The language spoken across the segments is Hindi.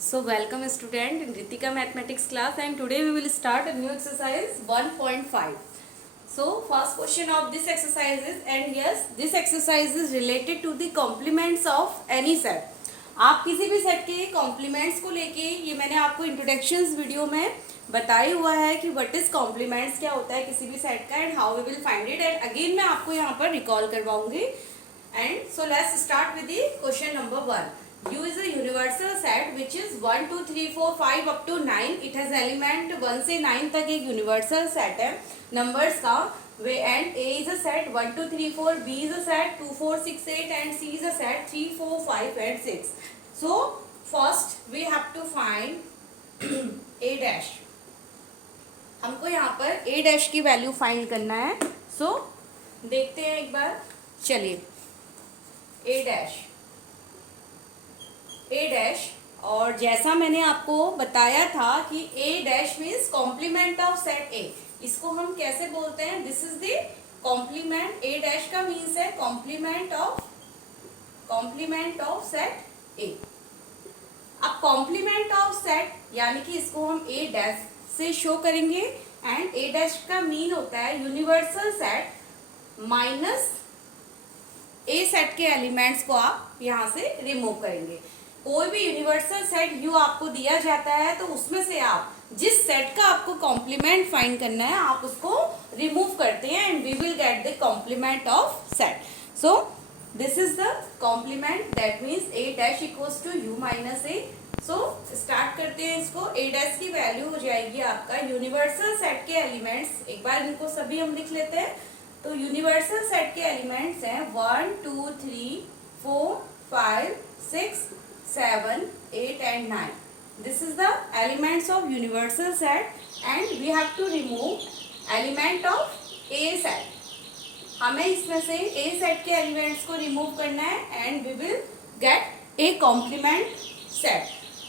So welcome student in Ritika mathematics class, and today we will start a new exercise 1.5. So first question of this exercise is, and yes, this exercise is related to the complements of any set. आप किसी भी सेट के कॉम्प्लीमेंट्स को लेके, ये मैंने आपको इंट्रोडक्शंस वीडियो में बताया हुआ है कि व्हाट इज कॉम्प्लीमेंट्स, क्या होता है किसी भी सेट का, and how we will find it, and again मैं आपको यहाँ पर रिकॉल करवाऊंगी. And so let's start with the question number 1. U is a universal set which is 1 2 3 4 5 up to 9. It has element 1 से 9 तक एक universal set है numbers का. And A is a set 1 2 3 4, B is a set 2 4 6 8, and C is a set 3 4 5 and 6. So first we have to find A dash. हमको यहाँ पर A dash की वैल्यू फाइंड करना है. So देखते हैं एक बार. चलिए A dash और जैसा मैंने आपको बताया था कि A dash means complement of set A. इसको हम कैसे बोलते हैं? This is the complement. A dash का मीन्स है कॉम्प्लीमेंट ऑफ सेट A. अब कॉम्प्लीमेंट ऑफ सेट यानी कि इसको हम A डैश से शो करेंगे, एंड A डैश का मीन होता है universal set minus A set के एलिमेंट्स को आप यहां से रिमूव करेंगे. कोई भी यूनिवर्सल सेट यू आपको दिया जाता है तो उसमें से आप जिस सेट का आपको कॉम्प्लीमेंट फाइंड करना है आप उसको रिमूव करते हैं, and we will get the complement of set. So this is the complement, that means A dash equals to U minus A. So start करते हैं इसको. A डैश की वैल्यू हो जाएगी आपका यूनिवर्सल सेट के एलिमेंट्स. एक बार इनको सभी हम लिख लेते हैं. तो यूनिवर्सल सेट के एलिमेंट्स हैं 1 2 3 4 5 6 7 8 and 9. This is the elements of universal set, and we have to remove element of A set. हमें इसमें से A set के elements को remove करना है, and we will get a complement set.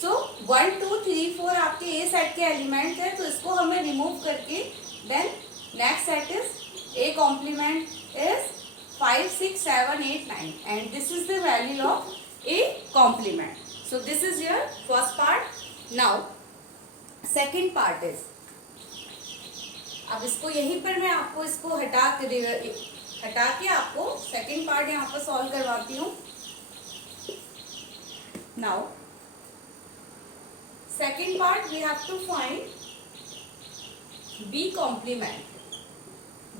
So 1 2 3 4 आपके A set के elements हैं, तो इसको हमें remove करके then next set is A complement is 5 6 7 8 9, and this is the value of A complement. So this is your first part. Now second part is, अब इसको यहीं पर मैं आपको इसको हटा के आपको सेकंड पार्ट यहाँ पर सॉल्व करवाती हूँ. Now second part we have to find B complement.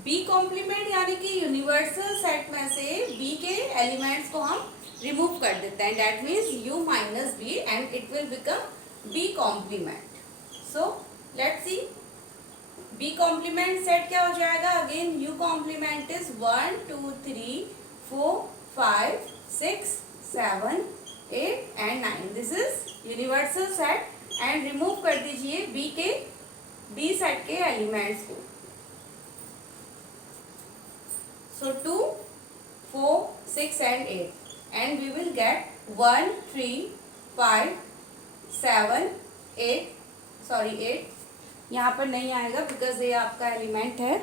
B complement यानी कि यूनिवर्सल सेट में से B के एलिमेंट्स को हम रिमूव कर देते हैं. That means U minus B, and it will become B complement. So let's see B complement set क्या हो जाएगा. Again U complement is 1 2 3 4 5 6 7 8 and 9. This is universal set, and remove कर दीजिए B सेट के एलिमेंट्स को. So 2 4 6 and 8, and we will get 1 3 5 7 8. Sorry 8 यहाँ पर नहीं आएगा बिकॉज ये आपका एलिमेंट है,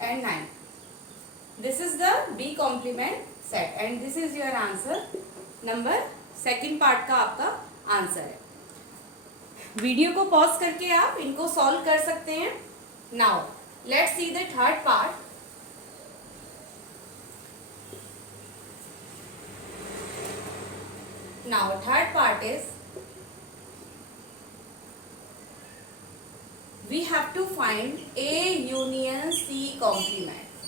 and 9. This is the B complement set, and this is your answer. Number second part का आपका आंसर है. वीडियो को पॉज करके आप इनको सॉल्व कर सकते हैं. Now let's see the third part. Now third part is, we have to find A union C complement.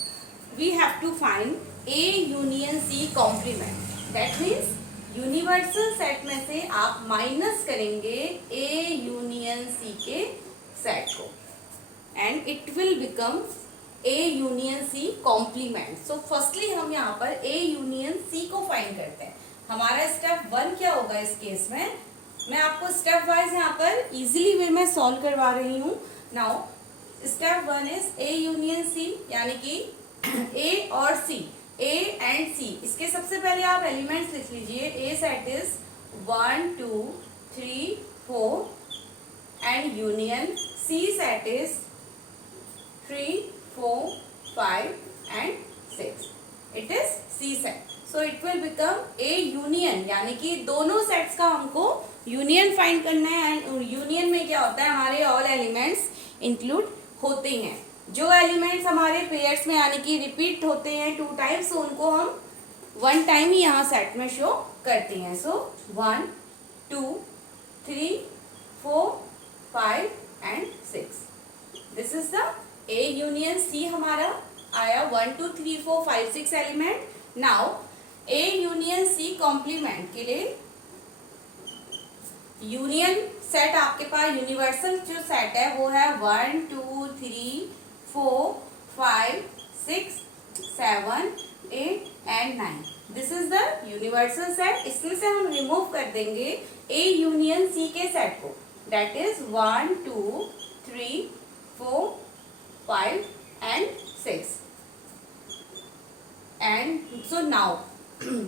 We have to find A union C complement. That means universal set में से आप माइनस करेंगे A यूनियन C के सेट को, and it will become A union C complement. So firstly हम यहाँ पर A यूनियन C को फाइंड करते हैं. हमारा स्टेप 1 क्या होगा इस केस में? मैं आपको स्टेप वाइज यहाँ पर इजीली वे में सॉल्व करवा रही हूँ. Now step 1 is A union C, यानी कि A और C, A एंड C. इसके सबसे पहले आप एलिमेंट्स लिख लीजिए. A set is 1 2 3 4 and union C set is 3 4 5 and 6. It is C set. So it will become A union, यानी कि दोनों सेट्स का हमको यूनियन फाइंड करना है। एंड यूनियन में क्या होता है, हमारे ऑल एलिमेंट्स इंक्लूड होते हैं। जो एलिमेंट्स हमारे पेयर्स में यानी कि रिपीट होते हैं 2 टाइम्स, तो उनको हम 1 टाइम ही यहाँ सेट में शो करते हैं। So 1 2 3 4 5 and 6, this is the A union C हमारा आया 1 2 3 4 5 6 element. Now A union C complement के लिए यूनियन सेट आपके पास यूनिवर्सल जो सेट है वो है 1 2 3 4 5 6 7 8 and 9, this is the universal set. इसमें से हम रिमूव कर देंगे ए यूनियन सी के सेट को, that is 1 2 3 4 5 and 6। And so now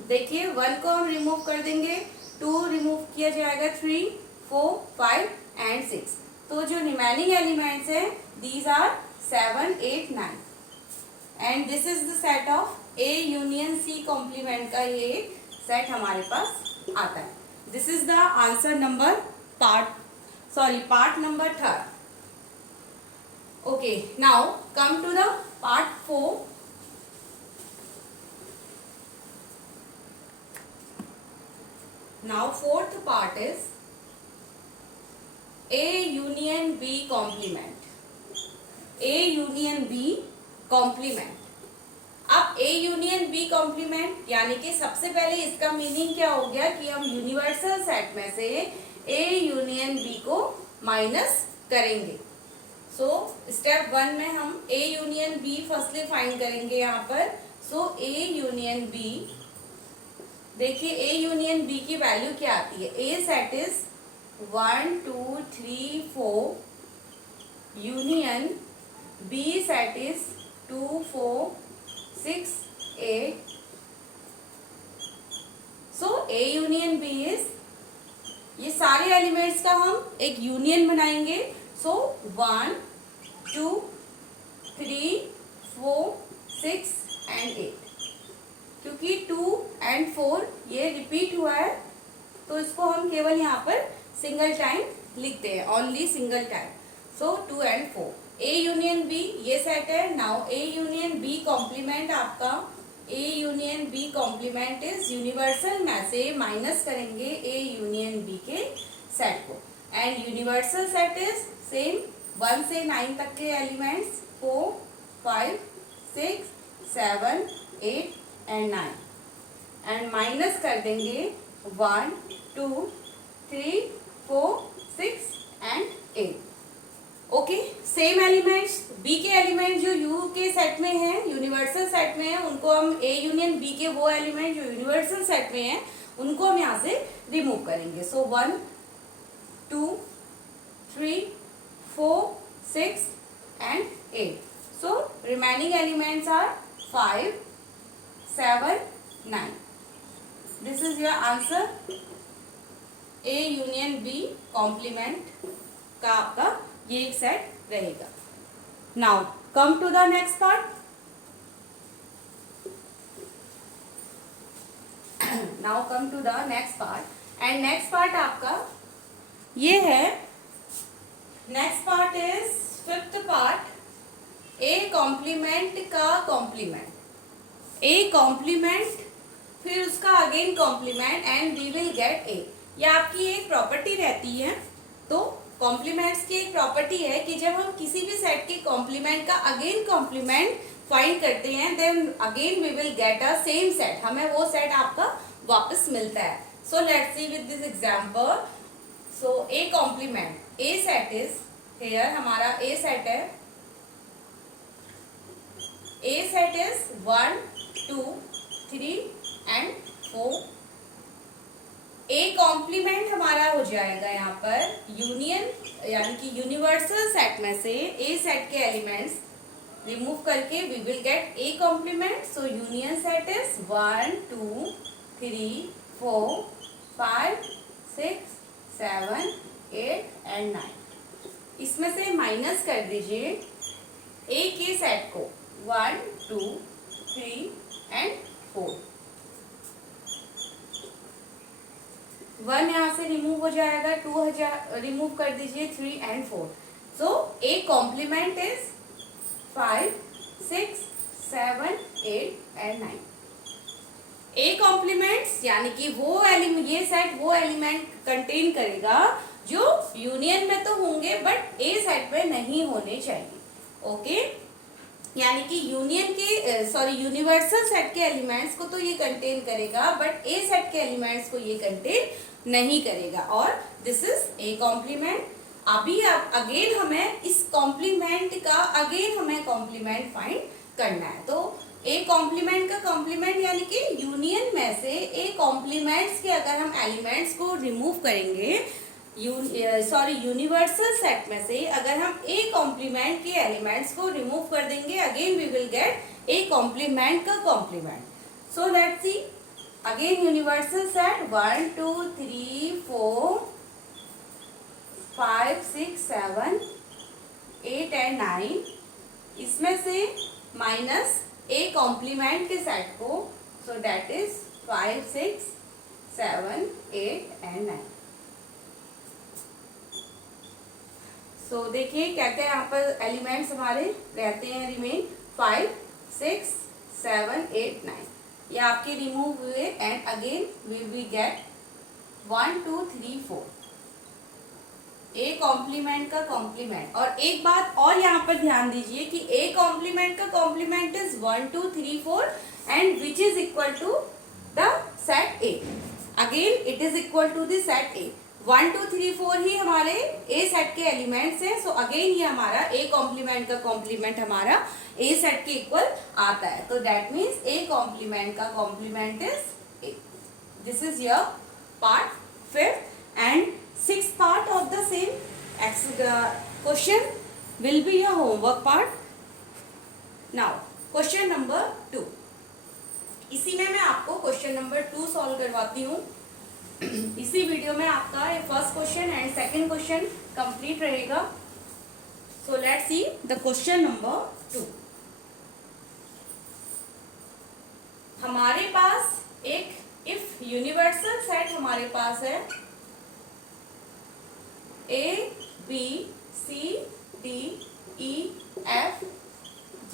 देखिए 1 को हम रिमूव कर देंगे, 2 रिमूव किया जाएगा, 3 4 5 एंड 6। तो जो रिमेनिंग एलिमेंट्स है these are 7 8 9 and this is the set of A union C complement का ये सेट हमारे पास आता है। This is the answer number part number 3rd। Okay, now come to the part 4। Now 4th part is A union B complement. A union B complement. अब A union B complement यानी कि सबसे पहले इसका मीनिंग क्या हो गया कि हम यूनिवर्सल सेट में से A union B को माइनस करेंगे। सो स्टेप 1 में हम A union B firstly find करेंगे यहाँ पर। सो A union B, देखिए ए यूनियन बी की वैल्यू क्या आती है। A set is 1 2 3 4 union B set is 2 4 6 8। So A union B is, ये सारे एलिमेंट्स का हम एक यूनियन बनाएंगे। सो 1 2 3 4 6 एंड 8, क्योंकि 2 एंड 4 ये रिपीट हुआ है तो इसको हम केवल यहाँ पर सिंगल टाइम लिखते हैं, only single time. So 2 and 4 A union B ये सेट है। Now A union B complement, आपका A union B complement is universal में से माइनस करेंगे ए यूनियन बी के सेट को। And universal set is same 1 से 9 तक के एलिमेंट्स 4 5 6 7 8 एंड 9 एंड माइनस कर देंगे 1 2 3 4 6 and 8। Okay, same elements B के एलिमेंट जो यू के सेट में है, यूनिवर्सल सेट में है, उनको हम ए यूनियन बी के वो एलिमेंट जो यूनिवर्सल सेट में है उनको हम यहाँ से रिमूव करेंगे। So 1 2 3 4 6 and 8। So remaining elements are 5 7 9। This is your answer. A union B complement का आपका ये एक सेट रहेगा। Now come to the next part. Now come to the next part and next part आपका ये है। Next part is 5th part, A complement का कॉम्प्लीमेंट। ए कॉम्प्लीमेंट फिर उसका again complement and we will get ए। ये आपकी एक प्रॉपर्टी रहती है। तो कॉम्प्लीमेंट्स की एक प्रॉपर्टी है कि जब हम किसी भी सेट के कॉम्प्लीमेंट का अगेन कॉम्प्लीमेंट फाइंड करते हैं then again we will get a same set, हमें वो सेट आपका वापस मिलता है। So let's see with this example. So A complement, A set is here, हमारा ए सेट है। A set is 1 2 3 and 4। A complement हमारा हो जाएगा यहाँ पर यूनियन, यानी कि यूनिवर्सल सेट में से ए सेट के एलिमेंट्स रिमूव करके we will get A complement. So union set is 1 2 3 4 5 6 7 8 and 9। इसमें से माइनस कर दीजिए ए के सेट को 1 2 3 एंड 4। 1 यहाँ से रिमूव हो जाएगा, 2 रिमूव कर दीजिए, 3 and 4. So A complement is 5, 6, 7, 8 and 9. A complements यानी कि वो ये सेट वो एलिमेंट कंटेन करेगा जो यूनियन में तो होंगे बट ए सेट में नहीं होने चाहिए. ओके, यानी कि यूनियन के यूनिवर्सल सेट के एलिमेंट्स को तो ये कंटेन करेगा बट ए सेट के एलिमेंट्स को ये कंटेन नहीं करेगा. और दिस इज ए कॉम्प्लीमेंट. अभी अगेन हमें इस कॉम्प्लीमेंट का कॉम्प्लीमेंट फाइंड करना है. तो ए कॉम्प्लीमेंट का कॉम्प्लीमेंट यानी कि यूनियन में से ए कॉम्प्लीमेंट्स के अगर हम एलिमेंट्स को रिमूव करेंगे, यूनिवर्सल सेट में से अगर हम ए कॉम्प्लीमेंट के एलिमेंट्स को रिमूव कर देंगे, again we will get A complement का complement. So let's see again universal set 1, 2, 3, 4, 5, 6, 7, 8 and 9. इसमें से माइनस ए कॉम्प्लीमेंट के सेट को, सो दैट इज 5, 6, 7, 8 and 9. सो देखिए क्या क्या यहाँ पर एलिमेंट्स हमारे रहते हैं रिमेन. 5, 6, 7, 8, 9 ये आपके रिमूव हुए and again we will get 1, 2, 3, 4 A complement का कॉम्प्लीमेंट. और एक बात और यहाँ पर ध्यान दीजिए कि ए कॉम्प्लीमेंट का complement is 1, 2, 3, 4 and which is equal to the set A. Again it is equal to the set A. 1, 2, 3, 4 ही हमारे ए सेट के एलिमेंट्स हैं. सो अगेन ये हमारा ए कॉम्प्लीमेंट का कॉम्प्लीमेंट हमारा ए सेट के इक्वल आता है. तो दैट मीन्स ए कॉम्प्लीमेंट का complement is A. This is your part 5th and 6th part of the same question will be your homework part. Now question number 2. इसी में मैं आपको क्वेश्चन नंबर 2 सॉल्व करवाती हूँ. इसी वीडियो में आपका ये first question and second question complete रहेगा. So let's see the question number 2. हमारे पास एक इफ यूनिवर्सल सेट हमारे पास है A, B, C, D, E, F,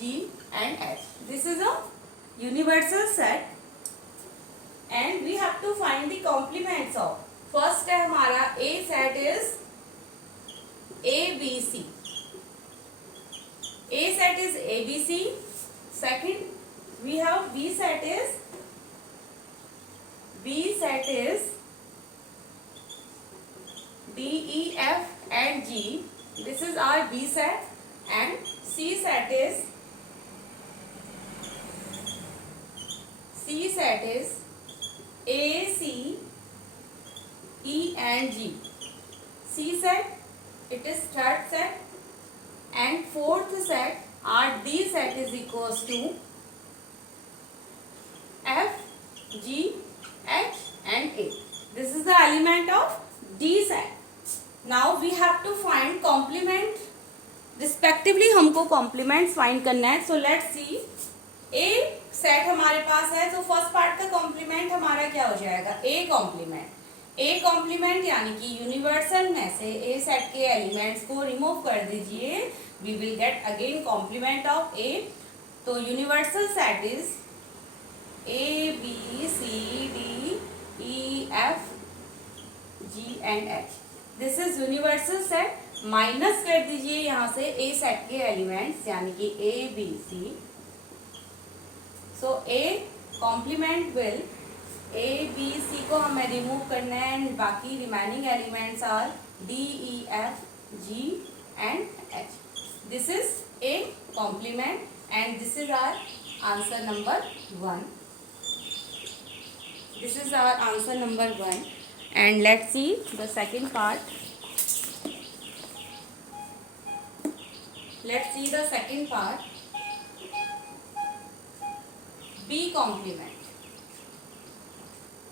G and H. This is a universal set and we have to find the complements of. First है हमारा A set is A, B, C. A set is A, B, C. Second we have B set is D, E, F and G. This is our B set. And C set is A, C, E and G. C set, it is third set. And fourth set, our D set is equals to F, G, H and A. This is the element of D set. Now we have to find complement. Respectively हमको complements find करना है. So let's see. A set हमारे पास है तो फर्स्ट पार्ट का कॉम्प्लीमेंट हमारा क्या हो जाएगा? A complement. A कॉम्प्लीमेंट यानी कि यूनिवर्सल में से A सेट के एलिमेंट्स को रिमूव कर दीजिए. We will get again complement of A. तो universal set is A, B, C, D, E, F, G and H. This is universal set. Minus कर दीजिए यहाँ से ए सेट के एलिमेंट्स यानी कि A, B, C. So A complement will A, B, C को हमें रिमूव करना है एंड बाकी remaining elements are D, E, F, G and H. This is A complement and this is our answer number 1. This is our answer number 1. And let's see the second part. Let's see the second part. B complement.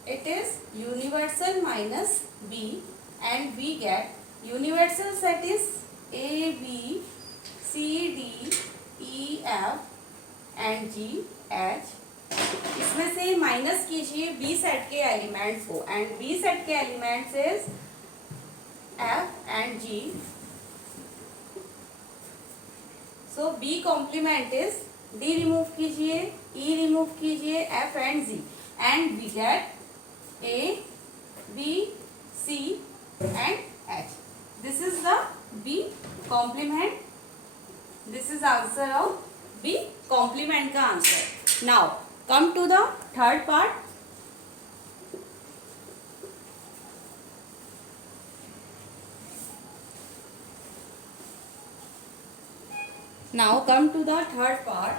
It is universal minus B and we get universal set is A, B, C, D, E, F and G, H. इसमें से माइनस कीजिए बी सेट के एलिमेंट्स को, एंड बी सेट के elements is F and G. So B complement is D remove कीजिए, ई रिमूव कीजिए, F and G, and we get A B C and H. This is the B complement. This is answer of B complement का answer. Now come to the third part. Now come to the third part.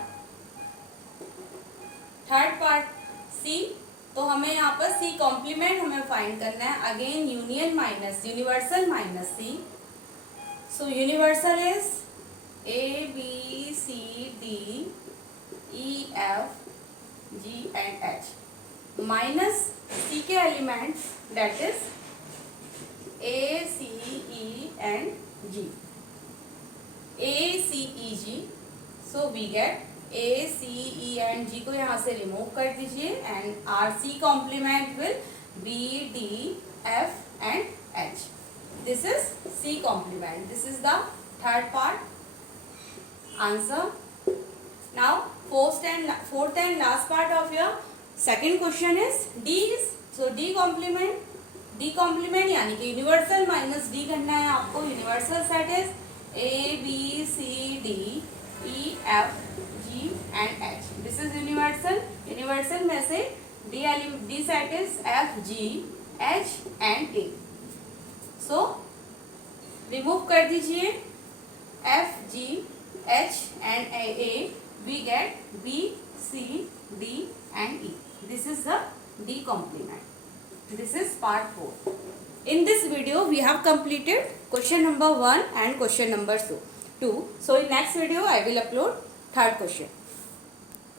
Third part C. तो हमें यहाँ पर सी कॉम्प्लीमेंट हमें फाइंड करना है. Again union minus universal minus C. So universal is A B C D E F G and H minus C के elements that is A C E and G. A, C, E, G. So we get A, C, E and G को यहाँ से रिमूव कर दीजिए, and R C complement will B, D, F and H. This is C complement. This is the third part. Answer. Now fourth and last part of your second question is D. So D complement. D complement यानी कि यूनिवर्सल माइनस D करना है आपको. Universal set is A, B, C, D, E, F, G and H. This is universal. Universal में से D set is F, G, H and A. So remove कर दीजिए F, G, H and A. We get B, C, D and E. This is the D complement. This is part 4. In this video we have completed question number 1 and question number 2. So in next video I will upload third question.